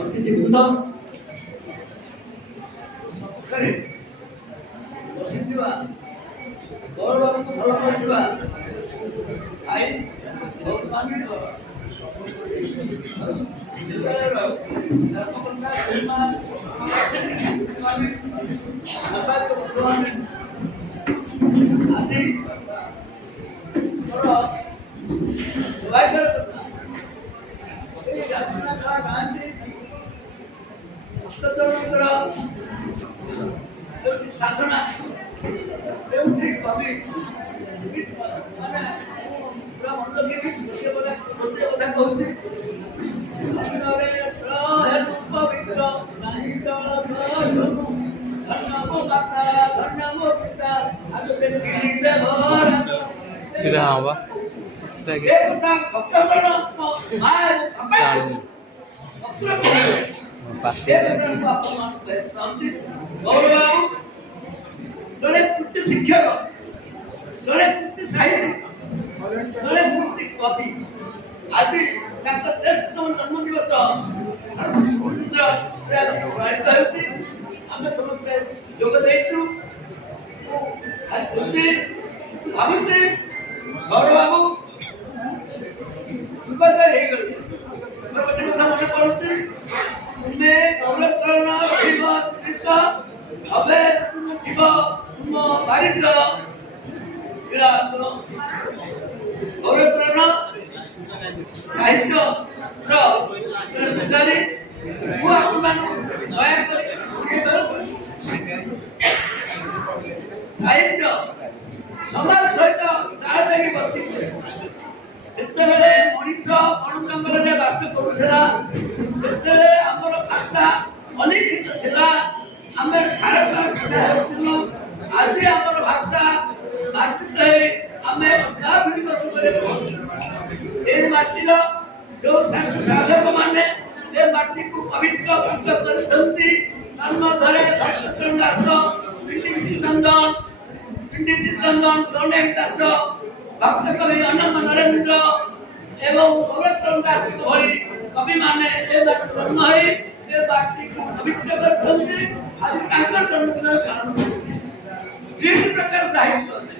ଅତିଥି ବୃନ୍ଦ ପାଖରେ ବସିଥିବା ଗୌରବଙ୍କୁ ଭଲ ପାଉଥିବା ଭାଇ ଗୌତମାନି ବିଦ୍ୟାଳୟର ଧର୍ମକର୍ତ୍ତା ଆଦି ସାଧନା ସେଉଠି କବି ମାନେ ପୁରା ମଣ୍ଡକିରି ଗୋଟିଏ କଥା କହୁଛି ପବିତ୍ର ନାହିଁ ଜଳ ଧନ୍ୟ ମୋ ମାତା ଧନ୍ୟ ମୋ ପିତା চিরা হবা গৌরবাবু জনে কৃতি শিক্ষক জনে কৃতি সাহিত্যিক জনে কৃতি কবি আদি ତାଙ୍କ 13ତମ ଜନ୍ମ ଦିବସ ପାଳିତ ହେଉଛି। ଆମେ ସମସ୍ତେ ଯୋଗ ଦେଇଛୁ। ଭାବୁଛି ଗୌରବାବୁ ଯୁଗତ ହେଇଗଲି। ଗୋଟେ କଥା ମନେ ପଡୁଛି, ତୁମେ ଗୌରଚରଣ ରହିବ ତ୍ରିଶ હવે ତୁମେ ଥିବ ତୁମ ବାରିଦ ଗୌରଚରଣ ସାହିତ୍ୟର ପୂଜାରୀ ମୁଁ ଆପଣମାନଙ୍କୁ ଦୟାକରି ଶୁଣିବାକୁ ସାହିତ୍ୟ ସମାଜ ସହିତ ତାଳ ଦେଇ ବସିছে। ଯେତେବେଳେ ମଣିଷ ବଣ ଜଙ୍ଗଲରେ ବାସ କରୁଥିଲା, ସେତେବେଳେ ଆମର ଭାଷା ଅଲିଖିତ ଥିଲା, ଆମେ ହେଉଥିଲୁ। ଆଜି ଆମର ଭାଷା ମାର୍ଜିତ ହେଇ ଆମେ ଅତ୍ୟାଧୁନିକ ଯୁଗରେ ପହଞ୍ଚୁ। ଏ ମାଟିର ଯୋଉ ସାଧକ ମାନେ ଏ ମାଟିକୁ ପବିତ୍ର ପୂତ କରିଛନ୍ତି, ତନ୍ମଧ୍ୟରେ ଧର୍ମଚରଣ ଦାସ, ପିଣ୍ଡି ଚିତ୍ତରଞ୍ଜନ ଗଣେଶ ଦାସ, ଭକ୍ତ କବି ଅନନ୍ତ ନରେନ୍ଦ୍ର ଏବଂ ଗୌରଚରଣ ଦାସଙ୍କ ଭଳି କବିମାନେ ଏ ମାଟି ଜନ୍ମ ହୋଇ ଏ ମାଟିକୁ ପବିତ୍ର କରିଛନ୍ତି। ଆଜି ତାଙ୍କର ଜନ୍ମଦିନ ପାଳନ କରୁଛି। ତିନି ପ୍ରକାର ସାହିତ୍ୟ ଅଛି।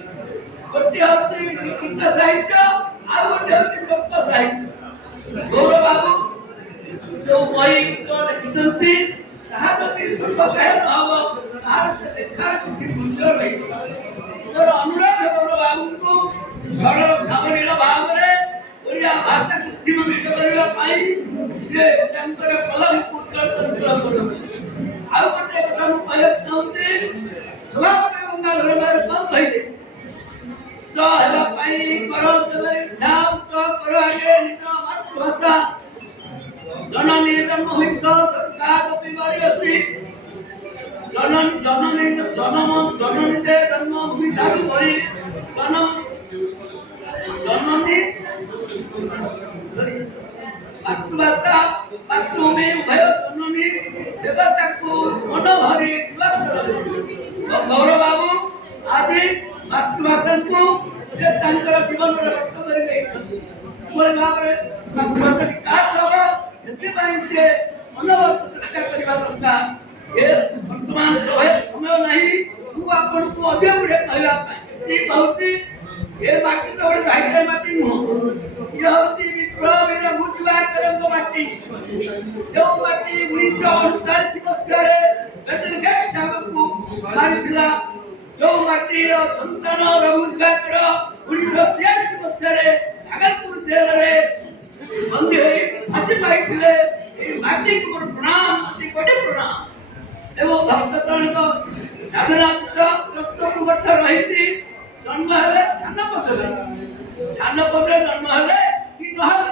ଗୋଟିଏ ହେଉଛି ଗୀତ ସାହିତ୍ୟ, ଆଉ ଗୋଟେ ହେଉଛି ଲୋକ ସାହିତ୍ୟ। ଗୌରବାବୁ ଯୋଉ ବହି ଲେଖିଛନ୍ତି, ତାହା ଯଦି ସର୍ବକାୟ ନ ହବ ତାହାର ସେ ଲେଖାର କିଛି ମୂଲ୍ୟ ରହିବ। ମୋର ଅନୁରୋଧ ଗୌରବାବୁଙ୍କୁ ସରଳ ସାବଳୀଳ ଭାବରେ ଓଡ଼ିଆ ଭାଷାକୁ ଜୀବନ୍ତ କରିବା ପାଇଁ ସେ ତାଙ୍କର କଲମକୁ ଚଳଚଞ୍ଚଳ କରନ୍ତି। ଆଉ ଗୋଟେ କଥା ମୁଁ କହିବାକୁ ଚାହୁଁଛି, ସଭାପତି ଗଙ୍ଗାଧର ମେହେର କଣ କହିଲେ? ହେବା ପାଇଁ କର ଇଚ୍ଛା କର ଆଗେ ନିଜ ମାତୃଭାଷା। ଜନନୀ ଜନ୍ମଭୂମିକ ସରକାରପି କରିଅଛି। ଜନନୀ ଜନ୍ମଭୂମି ଠାରୁ ବଳି ଜନନୀ ମାତୃଭାଷା ମାତୃଭୂମି ଉଭୟ ଜନନୀ ଦେବତାକୁ ମନ ଭରି ଗୌରବାବୁ ଆଜି ମାତୃଭାଷାକୁ ସେ ତାଙ୍କର ଜୀବନରେ ରକ୍ତ କରି ଦେଇଛନ୍ତି। ଏଭଳି ଭାବରେ ମାତୃଭାଷା ବିକାଶ ହବ, ସେଥିପାଇଁ ସେ ମନୋବତ ଚେଷ୍ଟା କରିବା ଦରକାର। ଏ ବର୍ତ୍ତମାନ ସମୟ ନାହିଁ ମୁଁ ଆପଣଙ୍କୁ ଅଧିକ ଗୁଡ଼ିଏ କହିବା ପାଇଁ ଏତିକି କହୁଛି। ଏ ମାଟି ତ ଗୋଟେ ସାହିତ୍ୟ ମାଟି ନୁହଁ, ଇଏ ହେଉଛି ବିପ୍ଳବୀର ବୁଝିବାରଙ୍କ ମାଟି। ଯେଉଁ ମାଟି 1948 ମସିହାରେ ବେତଲଘାଟ ସାହେବଙ୍କୁ ମାରିଥିଲା, ଯେଉଁ ମାଟିର ସନ୍ତାନ ରଘୁଜୀବାଙ୍କର 1983 ମସିହାରେ ଭାଗଲପୁର ଜେଲରେ ବନ୍ଦୀ ହୋଇ ଫାଶୀ ପାଇଥିଲେ, ଏହି ମାଟିକୁ ମୋର ପ୍ରଣାମ, ଅତି କୋଟି ପ୍ରଣାମ। ଏବଂ ଭକ୍ତଚରଣଙ୍କ ସାଧନା ପୁତ୍ର ରକ୍ତକୁ ବର୍ଷ ରହିଛି। ଜନ୍ମ ହେଲେ ଛାନପଦରେ ଜନ୍ମ ହେଲେ କି ନହେଲେ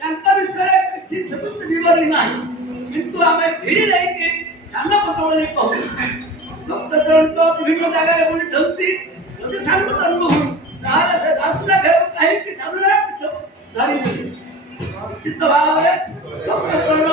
ତାଙ୍କ ବିଷୟରେ କିଛି ସେମିତି ବିବରଣୀ ନାହିଁ, କିନ୍ତୁ ଆମେ ଭିଡ଼ି ନେଇକି ଛାନପଦ ବୋଲି କହୁ। ଭକ୍ତଚରଣ ତ ବିଭିନ୍ନ ଜାଗାରେ ବୁଲିଛନ୍ତି। ଯଦି ସାନ ଜନ୍ମ ହୁଏ ତାହେଲେ ସେ ଦାସୁରା ଘେର କାହିଁକି ସାଧୁରା ଧରିବେ? ନିଶ୍ଚିତ ଭାବରେ ଭକ୍ତଚରଣ